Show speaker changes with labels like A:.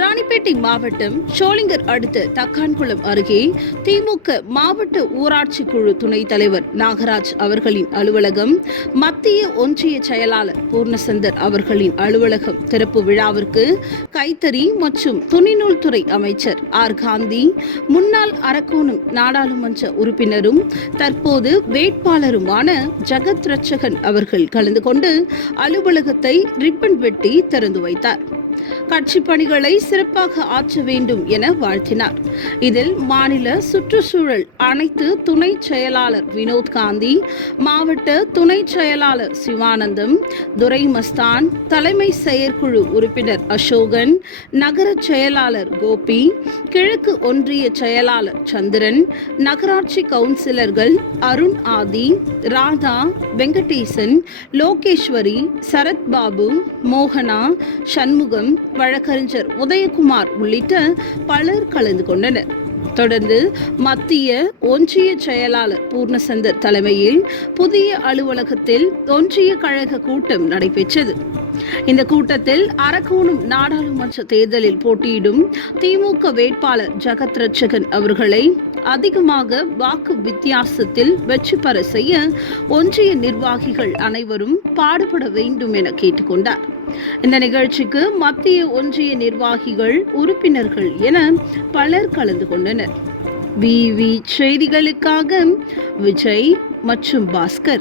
A: ராணிப்பேட்டை மாவட்டம் ஷோலிங்கர் அடுத்த தக்கான்குளம் அருகே திமுக மாவட்ட ஊராட்சி குழு துணைத் தலைவர் நாகராஜ் அவர்களின் அலுவலகம் மத்திய ஒன்றிய செயலாளர் பூர்ணசந்தர் அவர்களின் அலுவலகம் திறப்பு விழாவிற்கு கைத்தறி மற்றும் துணிநூல் துறை அமைச்சர் ஆர். காந்தி முன்னாள் அரக்கோணம் நாடாளுமன்ற உறுப்பினரும் தற்போது வேட்பாளருமான ஜெகத் ரட்சகன் அவர்கள் கலந்து கொண்டு அலுவலகத்தை ரிப்பன் வெட்டி திறந்து வைத்தார். கட்சி பணிகளை சிறப்பாக ஆற்ற வேண்டும் என வாழ்த்தினார். இதில் மாநில சுற்றுச்சூழல் அனைத்து துணை செயலாளர் வினோத் காந்தி மாவட்ட துணை செயலாளர் சிவானந்தம் துரை மஸ்தான் தலைமை செயற்குழு உறுப்பினர் அசோகன் நகர செயலாளர் கோபி கிழக்கு ஒன்றிய செயலாளர் சந்திரன் நகராட்சி கவுன்சிலர்கள் அருண் ஆதி ராதா வெங்கடேசன் லோகேஸ்வரி சரத் பாபு மோகனா சண்முகம் வழக்கறிஞர் உதயகுமார் உள்ளிட்ட பலர் கலந்து கொண்டனர். தொடர்ந்து மத்திய ஒன்றிய செயலாளர் பூர்ணசந்தர் தலைமையில் புதிய அலுவலகத்தில் ஒன்றிய கழக கூட்டம் நடைபெற்றது. இந்த கூட்டத்தில் அரக்கோணம் நாடாளுமன்ற தேர்தலில் போட்டியிடும் திமுக வேட்பாளர் ஜெகத் ரட்சகன் அவர்களை அதிகமாக வாக்கு வித்தியாசத்தில் வெற்றி பெற செய்ய ஒன்றிய நிர்வாகிகள் அனைவரும் பாடுபட வேண்டும் என கேட்டுக்கொண்டார். இந்த நிகழ்ச்சிக்கு மத்திய ஒன்றிய நிர்வாகிகள் உறுப்பினர்கள் என பலர் கலந்து கொண்டனர். விவி செய்திகளுக்காக விஜய் மற்றும் பாஸ்கர்.